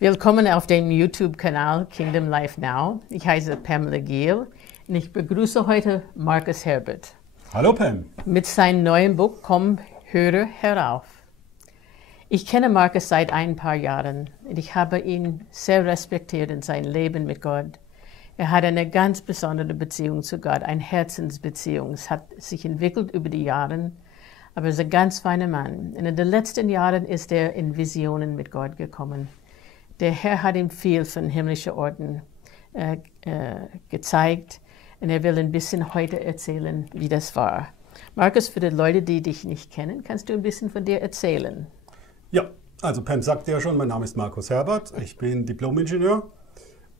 Willkommen auf dem YouTube-Kanal Kingdom Life Now. Ich heiße Pam Giehl und ich begrüße heute Markus Herbert. Hallo Pam. Mit seinem neuen Buch Komm, höher, herauf. Ich kenne Markus seit ein paar Jahren und ich habe ihn sehr respektiert in seinem Leben mit Gott. Er hat eine ganz besondere Beziehung zu Gott, eine Herzensbeziehung. Es hat sich entwickelt über die Jahre, aber er ist ein ganz feiner Mann. Und in den letzten Jahren ist er in Visionen mit Gott gekommen. Der Herr hat ihm viel von himmlischen Orten gezeigt und er will ein bisschen heute erzählen, wie das war. Markus, für die Leute, die dich nicht kennen, kannst du ein bisschen von dir erzählen? Ja, also Pam sagte ja schon, mein Name ist Markus Herbert, ich bin Diplom-Ingenieur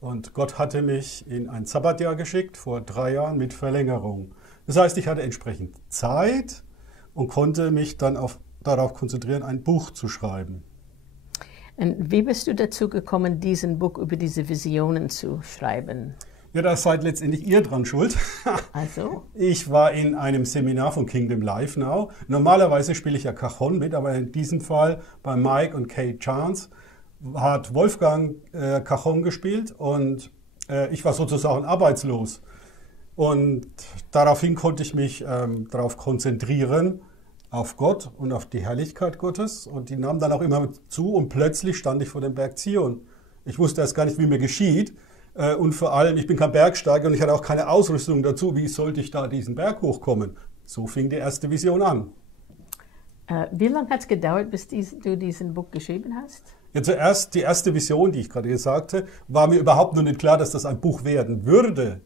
und Gott hatte mich in ein Sabbatjahr geschickt vor 3 Jahren mit Verlängerung. Das heißt, ich hatte entsprechend Zeit und konnte mich dann darauf konzentrieren, ein Buch zu schreiben. Und wie bist du dazu gekommen, diesen Buch über diese Visionen zu schreiben? Ja, da seid letztendlich ihr dran schuld. Also? Ich war in einem Seminar von Kingdom Life Now. Normalerweise spiele ich ja Cajon mit, aber in diesem Fall bei Mike und Kate Chance hat Wolfgang Cajon gespielt und ich war sozusagen arbeitslos. Und daraufhin konnte ich mich darauf konzentrieren, auf Gott und auf die Herrlichkeit Gottes, und die nahm dann auch immer zu und plötzlich stand ich vor dem Berg Zion. Ich wusste erst gar nicht, wie mir geschieht, und vor allem, ich bin kein Bergsteiger und ich hatte auch keine Ausrüstung dazu. Wie sollte ich da diesen Berg hochkommen? So fing die erste Vision an. Wie lange hat es gedauert, bis du diesen Buch geschrieben hast? Ja, zuerst die erste Vision, die ich gerade gesagt habe, war mir überhaupt noch nicht klar, dass das ein Buch werden würde.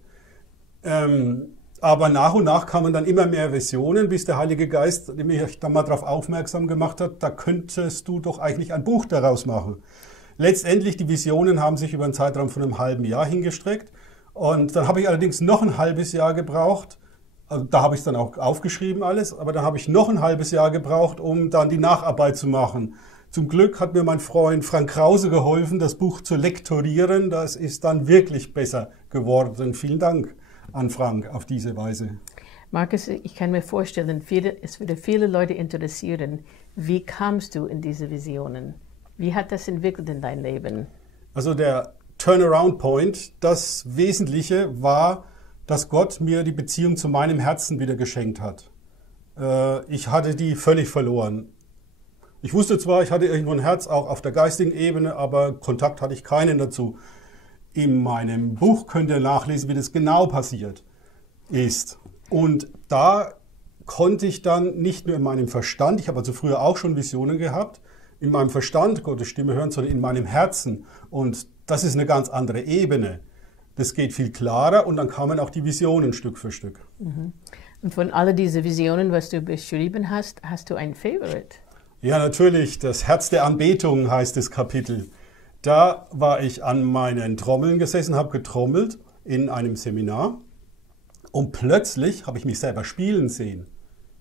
Aber nach und nach kamen dann immer mehr Visionen, bis der Heilige Geist mich dann mal darauf aufmerksam gemacht hat, da könntest du doch eigentlich ein Buch daraus machen. Letztendlich, die Visionen haben sich über einen Zeitraum von einem halben Jahr hingestreckt. Und dann habe ich allerdings noch ein halbes Jahr gebraucht. Also da habe ich es dann auch aufgeschrieben alles, aber dann habe ich noch ein halbes Jahr gebraucht, um dann die Nacharbeit zu machen. Zum Glück hat mir mein Freund Frank Krause geholfen, das Buch zu lektorieren. Das ist dann wirklich besser geworden. Vielen Dank an Frank auf diese Weise. Markus, ich kann mir vorstellen, es würde viele Leute interessieren, wie kamst du in diese Visionen? Wie hat das entwickelt in dein Leben? Also der Turnaround Point, das Wesentliche war, dass Gott mir die Beziehung zu meinem Herzen wieder geschenkt hat. Ich hatte die völlig verloren. Ich wusste zwar, ich hatte irgendwo ein Herz, auch auf der geistigen Ebene, aber Kontakt hatte ich keinen dazu. In meinem Buch könnt ihr nachlesen, wie das genau passiert ist. Und da konnte ich dann nicht nur in meinem Verstand, ich habe also früher auch schon Visionen gehabt, in meinem Verstand Gottes Stimme hören, sondern in meinem Herzen. Und das ist eine ganz andere Ebene. Das geht viel klarer und dann kamen auch die Visionen Stück für Stück. Mhm. Und von all diesen Visionen, was du beschrieben hast, hast du ein Favorite? Ja, natürlich. Das Herz der Anbetung heißt das Kapitel. Da war ich an meinen Trommeln gesessen, habe getrommelt in einem Seminar und plötzlich habe ich mich selber spielen sehen.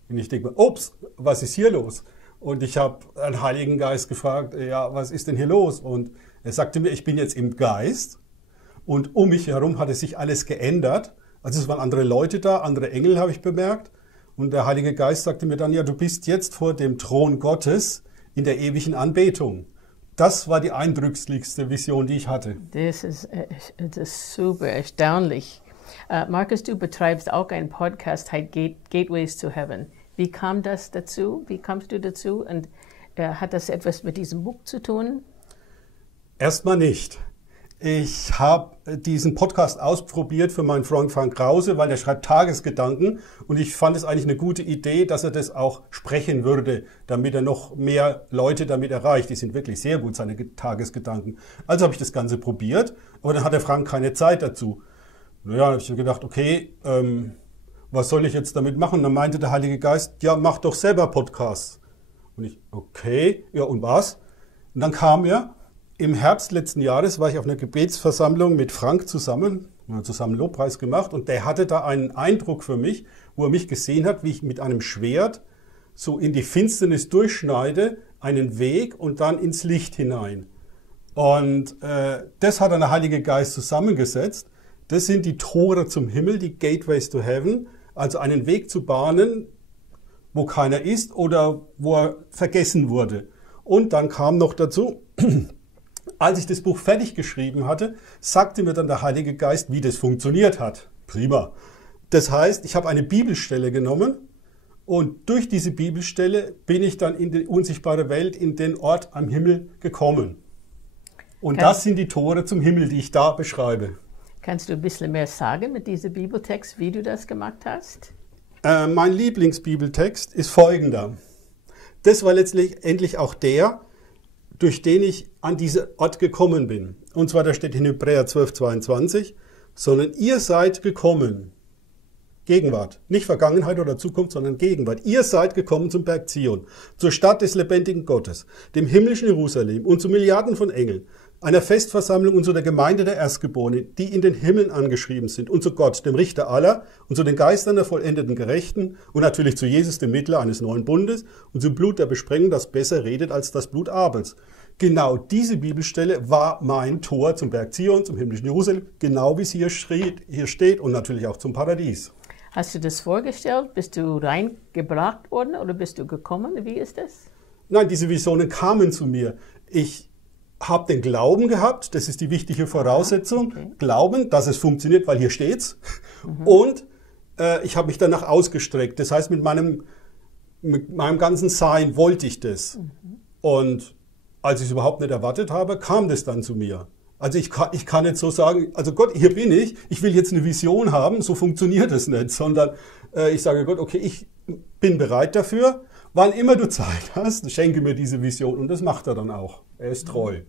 Und ich denke mir, ups, was ist hier los? Und ich habe den Heiligen Geist gefragt, ja, was ist denn hier los? Und er sagte mir, ich bin jetzt im Geist und um mich herum hatte sich alles geändert. Also es waren andere Leute da, andere Engel habe ich bemerkt. Und der Heilige Geist sagte mir dann, ja, du bist jetzt vor dem Thron Gottes in der ewigen Anbetung. Das war die eindrücklichste Vision, die ich hatte. Das ist super erstaunlich. Markus, du betreibst auch einen Podcast, heißt Gateways to Heaven. Wie kam das dazu? Wie kamst du dazu? Und hat das etwas mit diesem Buch zu tun? Erstmal nicht. Ich habe diesen Podcast ausprobiert für meinen Freund Frank Krause, weil der schreibt Tagesgedanken und ich fand es eigentlich eine gute Idee, dass er das auch sprechen würde, damit er noch mehr Leute damit erreicht. Die sind wirklich sehr gut, seine Tagesgedanken. Also habe ich das Ganze probiert, aber dann hat der Frank keine Zeit dazu. Naja, dann habe ich gedacht, okay, was soll ich jetzt damit machen? Dann meinte der Heilige Geist, ja, mach doch selber Podcasts. Und ich, okay, ja und was? Und dann kam er. Im Herbst letzten Jahres war ich auf einer Gebetsversammlung mit Frank zusammen. Wir haben zusammen Lobpreis gemacht und der hatte da einen Eindruck für mich, wo er mich gesehen hat, wie ich mit einem Schwert so in die Finsternis durchschneide, einen Weg und dann ins Licht hinein. Und das hat dann der Heilige Geist zusammengesetzt. Das sind die Tore zum Himmel, die Gateways to Heaven, also einen Weg zu bahnen, wo keiner ist oder wo er vergessen wurde. Und dann kam noch dazu, Als ich das Buch fertig geschrieben hatte, sagte mir dann der Heilige Geist, wie das funktioniert hat. Prima. Das heißt, ich habe eine Bibelstelle genommen und durch diese Bibelstelle bin ich dann in die unsichtbare Welt, in den Ort am Himmel gekommen. Und das sind die Tore zum Himmel, die ich da beschreibe. Kannst du ein bisschen mehr sagen mit diesem Bibeltext, wie du das gemacht hast? Mein Lieblingsbibeltext ist folgender. Das war letztendlich auch der, durch den ich an diesen Ort gekommen bin. Und zwar, da steht in Hebräer 12,22, sondern ihr seid gekommen, Gegenwart, nicht Vergangenheit oder Zukunft, sondern Gegenwart. Ihr seid gekommen zum Berg Zion, zur Stadt des lebendigen Gottes, dem himmlischen Jerusalem und zu Milliarden von Engeln, einer Festversammlung und zu der Gemeinde der Erstgeborenen, die in den Himmeln angeschrieben sind, und zu Gott, dem Richter aller, und zu den Geistern der vollendeten Gerechten und natürlich zu Jesus, dem Mittler eines neuen Bundes, und zum Blut der Besprengung, das besser redet als das Blut Abels. Genau diese Bibelstelle war mein Tor zum Berg Zion, zum himmlischen Jerusalem, genau wie es hier steht und natürlich auch zum Paradies. Hast du das vorgestellt? Bist du reingebracht worden oder bist du gekommen? Wie ist das? Nein, diese Visionen kamen zu mir. Ich habe den Glauben gehabt, das ist die wichtige Voraussetzung. Okay. Glauben, dass es funktioniert, weil hier steht's. Und ich habe mich danach ausgestreckt. Das heißt, mit meinem ganzen Sein wollte ich das. Und als ich es überhaupt nicht erwartet habe, kam das dann zu mir. Also ich kann nicht so sagen, also Gott, hier bin ich will jetzt eine Vision haben, so funktioniert es nicht, sondern ich sage Gott, okay, ich bin bereit dafür, wann immer du Zeit hast, schenke mir diese Vision und das macht er dann auch. Er ist treu.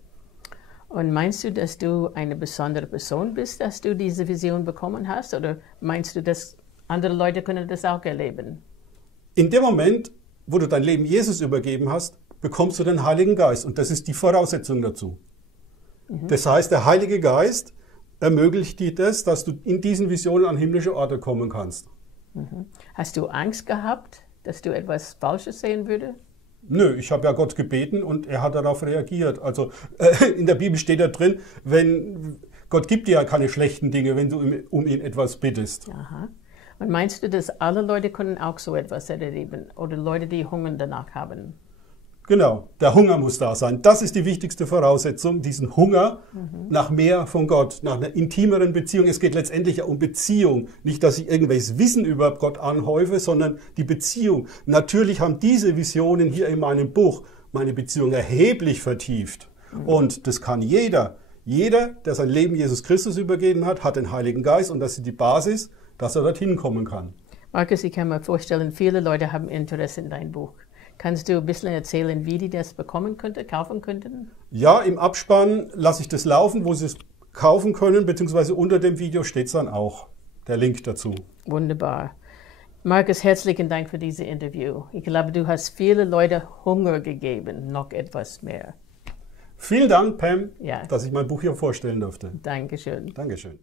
Und meinst du, dass du eine besondere Person bist, dass du diese Vision bekommen hast? Oder meinst du, dass andere Leute können das auch erleben? In dem Moment, wo du dein Leben Jesus übergeben hast, bekommst du den Heiligen Geist. Und das ist die Voraussetzung dazu. Das heißt, der Heilige Geist ermöglicht dir das, dass du in diesen Visionen an himmlische Orte kommen kannst. Hast du Angst gehabt, dass du etwas Falsches sehen würdest? Nö, ich habe ja Gott gebeten und er hat darauf reagiert. Also in der Bibel steht da drin, Gott gibt dir ja keine schlechten Dinge, wenn du um ihn etwas bittest. Aha. Und meinst du, dass alle Leute können auch so etwas erleben oder Leute, die Hunger danach haben? Genau, der Hunger muss da sein. Das ist die wichtigste Voraussetzung, diesen Hunger nach mehr von Gott, nach einer intimeren Beziehung. Es geht letztendlich ja um Beziehung. Nicht, dass ich irgendwelches Wissen über Gott anhäufe, sondern die Beziehung. Natürlich haben diese Visionen hier in meinem Buch meine Beziehung erheblich vertieft. Und das kann jeder. Jeder, der sein Leben Jesus Christus übergeben hat, hat den Heiligen Geist und das ist die Basis, dass er dorthin kommen kann. Markus, ich kann mir vorstellen, viele Leute haben Interesse in dein Buch. Kannst du ein bisschen erzählen, wie die das bekommen könnten, kaufen könnten? Ja, im Abspann lasse ich das laufen, wo sie es kaufen können, beziehungsweise unter dem Video steht es dann auch, der Link dazu. Wunderbar. Markus, herzlichen Dank für dieses Interview. Ich glaube, du hast viele Leute Hunger gegeben, noch etwas mehr. Vielen Dank, Pam, dass ich mein Buch hier vorstellen durfte. Dankeschön. Dankeschön.